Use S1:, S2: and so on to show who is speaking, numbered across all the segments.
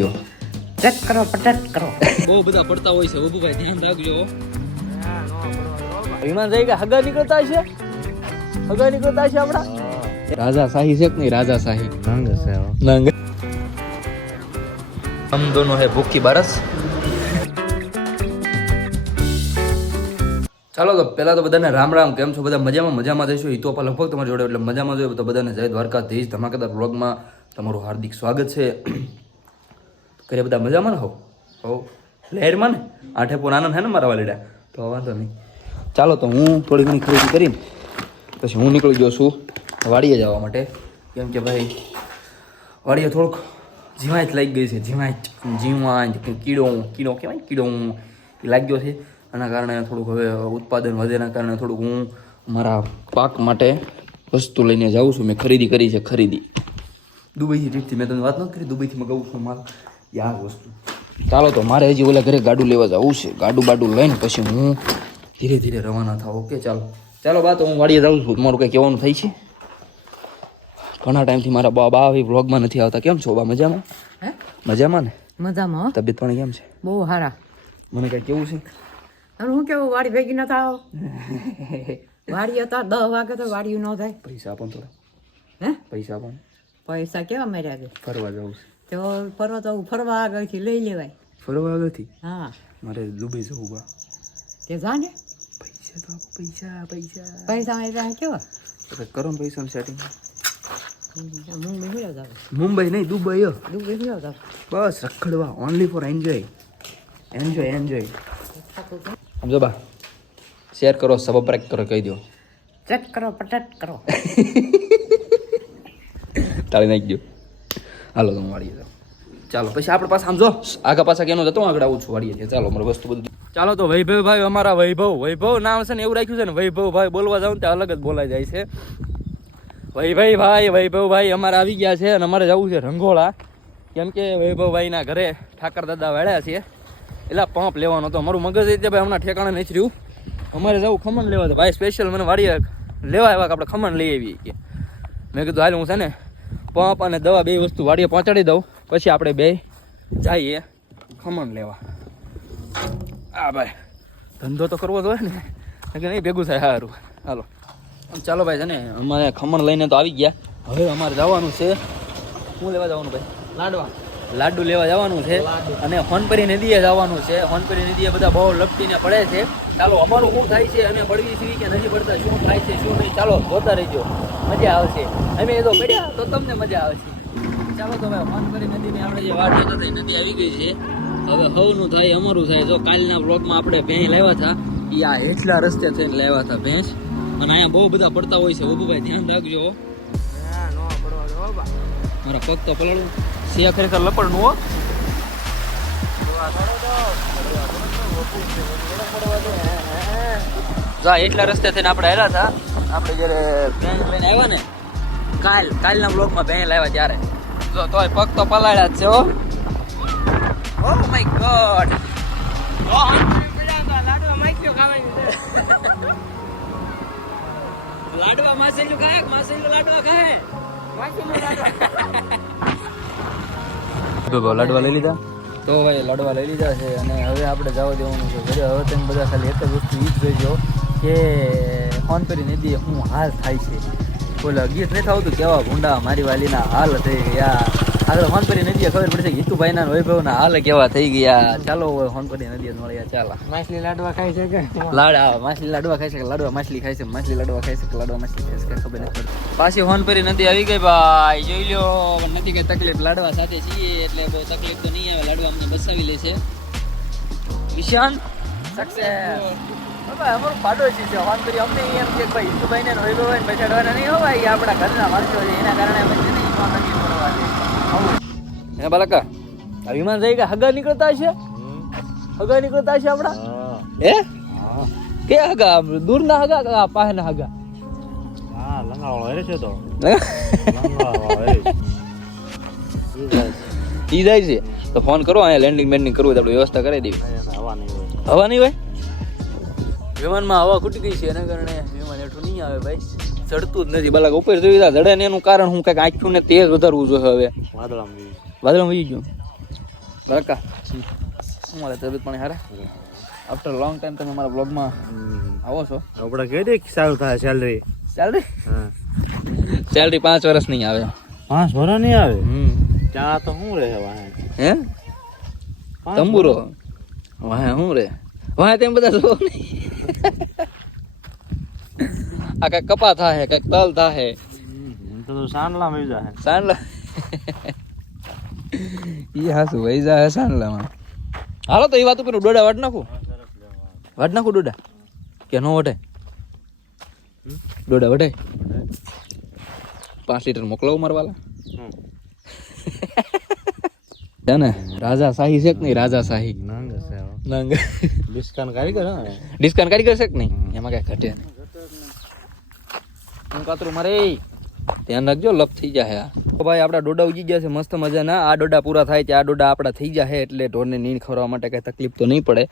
S1: જો.
S2: ટચ કરો પટટ કરો
S1: બહુ બધા પડતા હોય છે ઉભુભાઈ ધ્યાન રાખજો વિમાન જઈ ગયા હગા નીકળતા છે હગા નીકળતા છે આપણા? રાજા શાહી છે કે નહીં રાજા શાહી? નંગ છે નંગ. હમ દોનો હે ભૂખી બારસ. ચાલો તો પહેલાં તો બધાને રામ રામ કેમ છો બધા? મજામાં મજામાં જઈશું. એ તો પણ લગભગ તમારી જોડે એટલે મજામાં જોઈએ. તો બધાને જય દ્વારકાધીશ. ધમાકેદાર બ્લોગમાં તમારું હાર્દિક સ્વાગત છે. કરે બધા મજામાં ને હો? હો. લહેરમાં ને? આઠે પોર આનંદ હે ને મારા વાલીડા. તો વાંધો નહીં. ચાલો તો હું થોડી ઘણી ખરીદી કરીને પછી હું નીકળી ગયો છું વાડીએ જવા માટે. કેમ કે ભાઈ વાડીએ થોડુંક જીવાત લાગી ગઈ છે જીવાત જીવાત કીડો કીડો કહેવાય કીડો લાગ્યો છે. આના કારણે થોડુંક હવે ઉત્પાદન વધેના કારણે થોડુંક હું મારા પાક માટે વસ્તુ લઈને જાઉં છું. મેં ખરીદી કરી છે ખરીદી. દુબઈથી ટ્રીપથી મેં તમને વાત નથી કરી દુબઈથી મગાવું છું માલ. યાર વસ્તુ. ચાલો તો મારે હજી ઓલા ઘરે ગાડું લેવા જવું છે. ગાડું બાડું લઈને પછી હું ધીરે ધીરે રવાના થાવ. ઓકે ચાલો. ચાલો બા તો હું વાડીએ જાઉં છું. તમારું કંઈ કહેવાનું થાય છે? ઘણા ટાઈમથી મારા બા બા આવી વ્લોગમાં નથી આવતા. કેમ છો બા? મજામાં?
S2: હે?
S1: મજામાં ને?
S2: મજામાં
S1: તબિયત પાણી કેમ છે?
S2: બહુ સારા
S1: મને કંઈ કેવું છે?
S2: હું કેવું? વાડી ભેગી ન થાવ? વાડી હતા દસ વાગે તો વાડી ન થાય.
S1: પૈસા આપો થોડા.
S2: હે?
S1: પૈસા આપો
S2: પૈસા કેવા માર્યા છે?
S1: ફરવા જવું છે.
S2: તો ફરવા તો ફરવા આગળથી લઈ લેવાય.
S1: ફરવા આગળથી?
S2: હા.
S1: મારે દુબઈ જવું બા.
S2: તે જા ને
S1: પૈસા તો આપો પૈસા પૈસા.
S2: પૈસા માર્યા કેવા?
S1: તો કરો ને પૈસાનું સેટિંગ
S2: મુંબઈ
S1: મુંબઈ નહીં દુબઈ.
S2: દુબઈ
S1: બસ રખડવા only for enjoy enjoy enjoy સમજો બા. શેર કરો સબસ્ક્રાઇબ કરો કહી દો.
S2: ચેક કરો પટક કરો.
S1: તાળી નાખી દો. હાલો તો હું વાળીએ જાઉં. ચાલો પછી આપણે પાસે સમજો આગા પાછા કેનો જતો આગળ આવું છું વાળીએ. છીએ ચાલો મારે વસ્તુ બધું ચાલો તો વૈભવ ભાઈ અમારા વૈભવ. વૈભવ નામ છે ને એવું રાખ્યું છે ને વૈભવ ભાઈ બોલવા જાવ ને ત્યાં અલગ જ બોલાઈ જાય છે. વૈભવ ભાઈ વૈભવ ભાઈ અમારે આવી ગયા છે અને અમારે જવું છે રંગોળા. કેમ કે વૈભવ ભાઈના ઘરે ઠાકર દાદા વાળ્યા છે. એટલે પંપ લેવાનો હતો. મારું મગજ રીતે ભાઈ હમણાં ઠેકાણે નથી રહ્યું અમારે જવું ખમણ લેવા તો ભાઈ સ્પેશિયલ મને વાડીએ લેવા આવ્યા કે આપણે ખમણ લઈ આવીએ કે. મેં કીધું હાલ હું છે ને પંપ અને દવા બે વસ્તુ વાડીએ પહોંચાડી દઉં. પછી આપણે બે જઈએ ખમણ લેવા. હા ભાઈ ધંધો તો કરવો જોઈએ ને. કે નહીં ભેગું થાય સારું હાલો. ચાલો ભાઈ છે ને અમારે ખમણ લઈને તો આવી ગયા. હવે અમારે જવાનું છે. શું લેવા જવાનું ભાઈ? લાડવા. લાડુ લેવા જવાનું છે અને હોનપરી નદીએ જવાનું છે. હોનપરી નદીએ બધા બહુ લપટીને પડે છે. ચાલો અમારું શું થાય છે અને પડવી છીએ કે નથી પડતા શું થાય છે શું નહીં ચાલો જોતા રહેજો. મજા આવશે. અમે એ તો પડ્યા તો તમને મજા આવશે. ચાલો તો ભાઈ હોનપરી નદીની આપણે જે વાત જોતા થઈ નદી આવી ગઈ છે. હવે હવનું થાય, અમારું થાય. જો કાલના બ્લોકમાં આપણે ભેંસ લાવ્યા હતા એ આ એટલા રસ્તે થઈને લાવ્યા હતા ભેંસ. અને અહીંયા બહુ બધા પડતા હોય છે. ઉભુભાઈ ધ્યાન રાખજો. મારા પગ તો પલાળું. સિયા ખરેખર લપડનું હો. જા એટલા રસ્તે થઈને આપણે આવ્યા હતા આપણે જ્યારે બેન લઈને આવ્યા ને કાલ કાલના બ્લોકમાં બેન લાવ્યા ત્યારે. જો તોય પગ તો પલાળ્યા જ છે હો. ઓ માય ગોડ લાડવા માસેલું ખાય માસેલું લાડવા ખાય. લાડવા લઈ લીધા. તો ભાઈ લડવા લઈ લીધા છે અને હવે આપણે જવા દેવાનું છે. ઘરે હવે તમે બધા ખાલી એક જ વસ્તુ એ જ જોઈજો કે ફોનપેરી નદી શું હાલ થાય છે. બોલે, ગીત નથી આવતું? કેવા ભૂંડા મારી વાલીના હાલ થઈ ગયા. આગળ ફોનપેરી નદી ખબર પડશે કે ના વૈભવ ના હાલ કેવા થઈ ગયા. ચાલો હોનપરી નદીએ મળ્યા ચાલો.
S2: માછલી લાડવા ખાઈ કે?
S1: લાડા માછલી લાડવા ખાઈ કે લાડવા માછલી ખાઈ છે? માછલી લાડવા ખાઈ કે લાડવા માછલી ખાઈ કે ખબર નથી પડતી. પાછી હોનપરી નદી આવી ગઈ ભાઈ જોઈ લ્યો નથી કઈ તકલીફ. લાડવા સાથે છીએ એટલે બહુ તકલીફ તો નહીં આવે. લાડવા અમને બસાવી લે છે. ઈશાન સક્સેસ અમારો પાડો છે. છે કરી અમને એમ કે ભાઈ હિન્દુભાઈ ને વૈભવભાઈ બચાડવાના નહીં હો ભાઈ આપણા ઘરના માણસો છે. એના કારણે અમે છે ને ઈમાં કરવા. આવું. હે બાલકા આ વિમાન જઈ ગયા હગા નીકળતા છે હગા નીકળતા છે આપણા? હે? કે હગા? દૂરના હગા કે આ પાસેના હગા?
S3: હા લંગાવાળો હેરે છે તો.
S1: હે? ઈ જાય છે. તો ફોન કરો અહીંયા લેન્ડિંગ બેન્ડિંગ કરવું તો આપણે વ્યવસ્થા કરી દેવી.
S3: હવા નહીં હોય.
S1: હવા નહીં હોય? વિમાનમાં હવા ખૂટી ગઈ છે એના કારણે વિમાન હેઠું નહીં આવે ભાઈ. ચડતું જ નથી. બલાક ઉપર જોઈ ચડે ને એનું કારણ હું કંઈક આંખ્યું ને તેજ વધારવું જોઈએ હવે.
S3: વાદળામાં
S1: વાદળમાં વહી ગયું કાકા અમારે તબિયત પાણી હારે આફ્ટર લોંગ ટાઈમ તમે અમારા બ્લોગમાં આવો છો
S3: આપણે કહી દે કે સારું થાય સેલરી
S1: સેલરી
S3: હા
S1: સેલરી પાંચ વર્ષ નહીં આવે
S3: પાંચ ભરા નહીં આવે
S1: હમ
S3: ત્યાં તો શું રહે વાહે
S1: હે તંબુરો વાહે શું રે વાહે તેમ બધા જો આ કંઈક કપા થાય કંઈક તલ થાય
S3: એમ તો સાંડલા મળી જાય
S1: સાંડલા ઈ હાસુ હસા ને સાંડલામાં. હાલો તો એ વાત ઉપર ડોડા વાટ નાખું. વાટ નાખું ડોડા? કે નો વટે ડોડા વટે પાંચ લીટર મોકલાવું
S3: મારવાલા.
S1: છે ને રાજા શાહી છે કે નહીં? રાજા શાહી.
S3: નંગ ડિસ્કાઉન્ટ કારીગર
S1: ડિસ્કાઉન્ટ કારીગર છે કે નહીં? એમાં કઈ ઘટે નહીં. હું કાતરું મારે ધ્યાન રાખજો, લપ થઈ જાય આ. ભાઈ, આપણા ડોડા ઉગી ગયા છે, મસ્ત મજાના. આ ડોડા પૂરા થાય ત્યાં આ ડોડા આપણા થઈ જાય એટલે ઢોરને નીણ ખવડાવવા માટે કાંઈ તકલીફ તો નહીં પડે.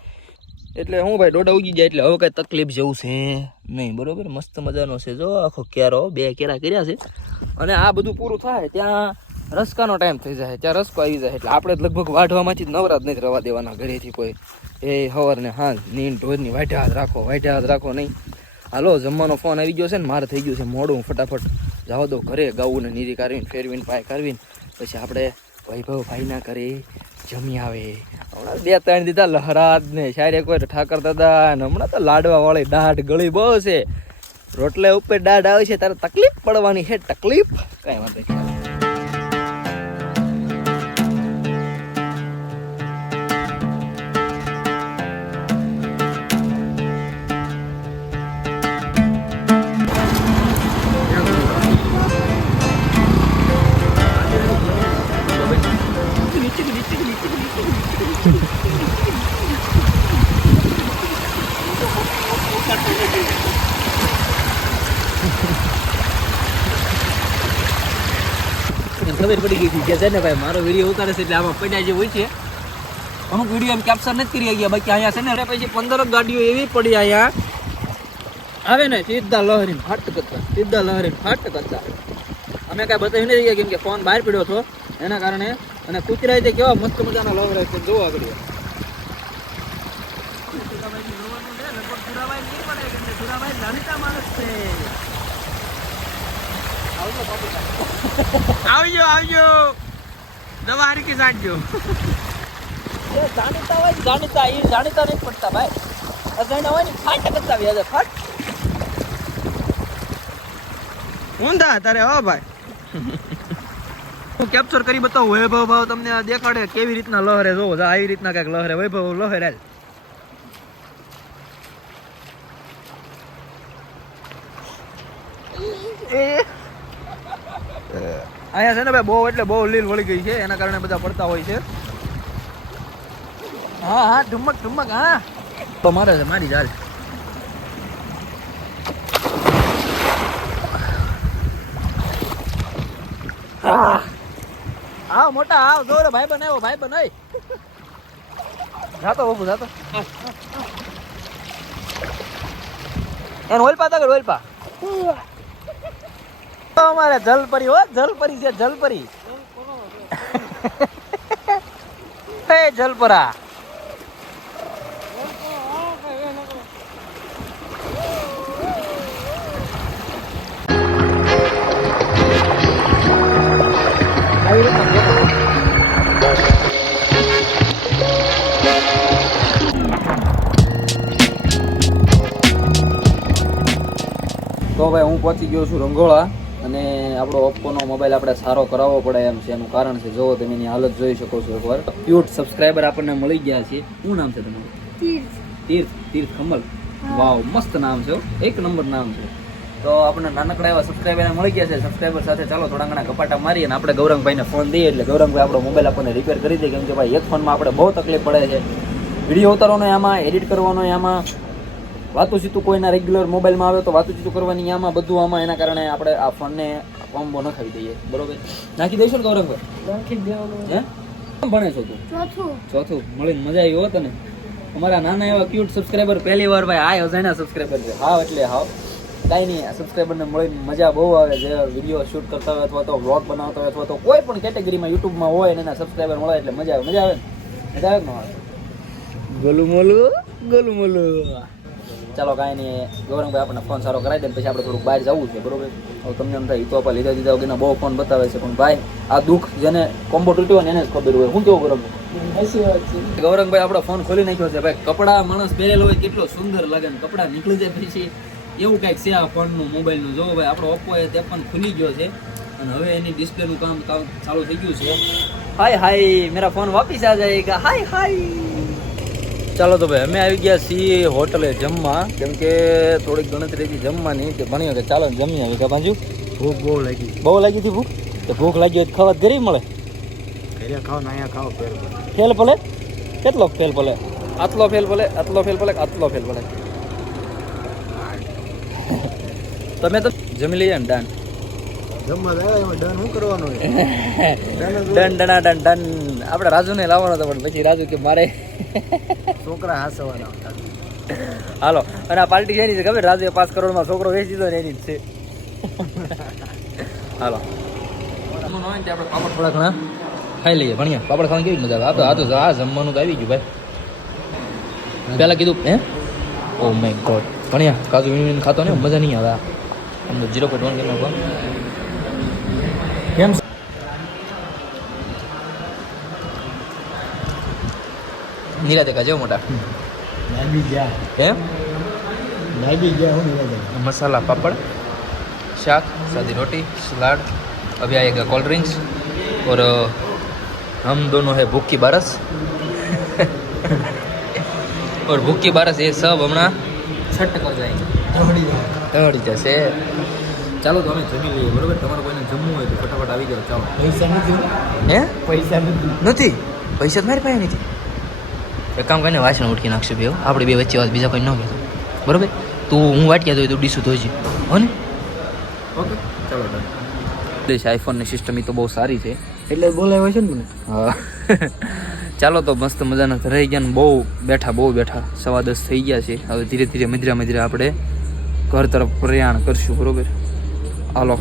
S1: એટલે હું ભાઈ, ડોડા ઉગી જાય એટલે હવે કાંઈ તકલીફ જેવું છે નહીં, બરોબર? મસ્ત મજાનો છે, જો, આખો કેરો, બે કેરા કર્યા છે. અને આ બધું પૂરું થાય ત્યાં રસકાનો ટાઈમ થઈ જાય ત્યાં રસકો આવી જાય એટલે આપણે લગભગ વાઢવામાંથી જ નવરાત નથી રવા દેવાના ઘરેથી કોઈ. એ હવાર ને હા નીંદ ઢોરની વાઢ્યા હાથ રાખો વાઢ્યા હાથ રાખો નહીં. હાલો, જમવાનો ફોન આવી ગયો છે ને, મારે થઈ ગયું છે મોડું, ફટાફટ. જાવ દો ઘરે ગૌને નીરી કાઢવીને, ફેરવીને, પાય કરવીને પછી આપણે વૈભવ ભાઈના ઘરે જમી આવે. હમણાં બે ત્રણ દીધા લહરાજ ને શાયરે કોઈ ઠાકર દાદા હમણાં તો લાડવા વાળી દાઢ ગળી બહુ છે. રોટલે ઉપર દાઢ આવે છે તારે તકલીફ પડવાની છે, તકલીફ? કઈ વાંધો નહીં. ખબર પડી ગઈ કે છે ને ભાઈ, મારો વીડિયો ઉતારે છે એટલે આમાં પડ્યા જે હોય છે. અમુક વીડિયો એમ કેપ્ચર નથી કરી ગયા બાકી અહીંયા છે ને પછી પંદર ગાડીઓ એવી પડી અહીંયા. આવે ને, સીધા લહેરી ફાટ કરતા સીધા લહેરી ફાટ કરતા અમે કાંઈ બતાવી નથી ગયા કેમ કે ફોન બહાર પડ્યો હતો. એના કારણે અને કૂતરા તે કેવા મસ્ત મજાના લહરાય છે જોવા આગળ. આવજો આવજો. દવા હરકી સાંજજો. જાણીતા હોય જાણીતા એ જાણીતા નહીં પડતા ભાઈ. અજાણ્યા હોય ને ફાટ કરતા વ્યાજે ફાટ ઊંધા તારે હો ભાઈ. હું કેપ્ચર કરી બતાવું, વૈભવ ભાવ તમને આ દેખાડે કેવી રીતના લહેરે. જોવો આવી રીતના કંઈક લહરે. વૈભવ લહેરે અહીંયા છે ને ભાઈ, બહુ એટલે બહુ લીલ વળી ગઈ છે. એના કારણે બધા પડતા હોય છે. હા હા ઠુમક ઠુમક હા. તો મારે છે, મારી ચાલ આવ મોટા આવ જો ભાઈ બનાવ્યો ભાઈ બનાય જાતો બાપુ જાતો. એને ઓલપા તગડ ઓલપા અમારે જલપરી હો જલપરી છે જલપરી. હે જલપરા. તો ભાઈ હું પહોંચી ગયો છું રંગોળા અને આપણો ઓપ્પોનો મોબાઈલ આપણે સારો કરાવવો પડે એમ છે એનું કારણ છે. જોવો તમે એની હાલત જોઈ શકો છો એકવાર. ક્યુટ સબસ્ક્રાઈબર આપણને મળી ગયા છે. શું નામ છે તમારું? તીર્થ. તીર્થ. કમલ વાવ મસ્ત નામ છે. એક નંબર નામ છે. તો આપણે નાનકડા એવા સબસ્ક્રાઈબર મળી ગયા છે. સબસ્ક્રાઈબર સાથે ચાલો થોડા ઘણા કપાટા મારીએ અને આપણે ગૌરંગભાઈને ફોન દઈએ એટલે ગૌરંગભાઈ આપણો મોબાઈલ આપણને રિપેર કરી દે. કેમ કે ભાઈ એક ફોનમાં આપણે બહુ તકલીફ પડે છે. વીડિયો ઉતારવાનો એમાં એડિટ કરવાનો એમાં વાતું સીતું કોઈના રેગ્યુલર મોબાઈલમાં આવે તો વાતું સીતું કરવાની આમાં બધું આમાં એના કારણે આપણે આ ફોનને કોમ્બો નખાવી દઈએ બરોબર? નાખી દઈશું ને ગૌરંગભાઈ હે? કેમ ભણે છો તું? ચોથું. મળીને મજા આવી હો તને. અમારા નાના એવા ક્યુટ સબસ્ક્રાઈબર પહેલી વાર ભાઈ આ અજાણ્યા સબસ્ક્રાઈબર છે. હા એટલે હા કાંઈ નહીં સબસ્ક્રાઈબરને મળીને મજા બહુ આવે જે વીડિયો શૂટ કરતા હોય અથવા તો વ્લોગ બનાવતા હોય અથવા તો કોઈ પણ કેટેગરીમાં યુટ્યુબમાં હોય ને એના સબસ્ક્રાઈબર મળે એટલે મજા આવે. મજા આવે ને? મજા આવે ને ન ગોલું મોલું ગોલું મોલું ચાલો કાંઈ નહીં ગૌરંગભાઈ આપણને ફોન સારો કરાવી દે પછી આપણે થોડુંક બહાર જવું છે બરોબર? હવે તમને એમ થાય તો આપણે લીધા દીધા વગરના બહુ ફોન બતાવે છે પણ ભાઈ આ દુઃખ જેને કોમ્બો તૂટ્યો ને એને જ ખબર હોય. હું કેવું ગૌરંગ ગૌરંગભાઈ આપણો ફોન ખોલી નાખ્યો છે ભાઈ. કપડા માણસ પહેરેલો હોય કેટલો સુંદર લાગે ને કપડાં નીકળી જાય પછી. એવું કાંઈક છે આ ફોનનું મોબાઈલનું જો ભાઈ આપણો ઓપ્પો એ તે પણ ખુલી ગયો છે. અને હવે એની ડિસ્પ્લેનું કામ કામ ચાલુ થઈ ગયું છે. હાય હાય મેરા ફોન વાપસ આ જાયેગા હાય હાય. ચાલો તો ભાઈ અમે આવી ગયા છીએ હોટલે જમવા. કેમ કે થોડીક ગણતરી હતી જમવાની તે ભણી કે ચાલો ને જમી આવી બાજુ
S3: ભૂખ બહુ લાગી.
S1: બહુ લાગી હતી ભૂખ? તો ભૂખ લાગી હોય તો ખાવા ઘરે મળે.
S3: ઘરે ખાવ ને અહીંયા ખાઓ પેર
S1: ફેલ ભલે કેટલો ફેલ ભલે આટલો ફેલ ભલે આટલો ફેલ ભલે આટલો ફેલ ભલે તમે તો જમી લઈએ ને ડાન.
S3: ડન શું કરવાનું હોય?
S1: Done ડના done done. આપણે રાજુને લાવવાનો હતો પણ પછી રાજુ કે મારે
S3: છોકરા હાસવાના
S1: હાલો અને આ પાર્ટી એની છે ખબર? રાજુએ પાંચ કરોડમાં છોકરો વેચી દીધો ને એની જ છે. હાલો. આપણે પાપડ થોડા ઘણા ખાઈ લઈએ ભણ્યા પાપડ ખાવાની કેવી મજા આવે? આ તો આ જમવાનું તો આવી ગયું ભાઈ. પહેલાં કીધું હે? ઓ માય ગોડ ભણ્યા કાજુ વીણ ખાતો ને મજા નહીં આવે આમ તો જીરો પોઈન્ટ વન નિરાતે કા જેવો મોટા
S3: નાગી ગયા
S1: એમ
S3: નાગી ગયા હું નહીં
S1: मसाला पापड़ शाक सादी रोटी सलाद अभी आएगा कोल्ड ड्रिंक्स और अ, हम दोनों है भूख की बारस और भूख की बारस ये सब हमारा छट कर जाएंगे દોડી જશે ચાલો તો અમે જમી લઈએ બરોબર તમારે કોઈને જમવું હોય તો ફટાફટ આવી જાઓ ચાલો
S3: પૈસા નથી
S1: હે
S3: પૈસા નથી
S1: નથી પૈસા તો મારી પાસે નથી એક કામ કરીને વાસણ ઉઠી નાખશું બે આપણે બે વચ્ચે વાત બીજા કોઈ ન કહેતો બરોબર? તું હું વાટક્યા તો તું ડીશું ધોજી હો ને? ઓકે ચાલો ડન. આઈફોનની સિસ્ટમ એ તો બહુ સારી છે.
S3: એટલે બોલાવ્યો છે ને મને?
S1: હા. ચાલો તો મસ્ત મજાના રહી ગયા ને બહુ બેઠા બહુ બેઠા. સવા દસ થઈ ગયા છે. હવે ધીરે ધીરે મધરા મધરા આપણે ઘર તરફ પ્રયાણ કરશું બરોબર? હાલો.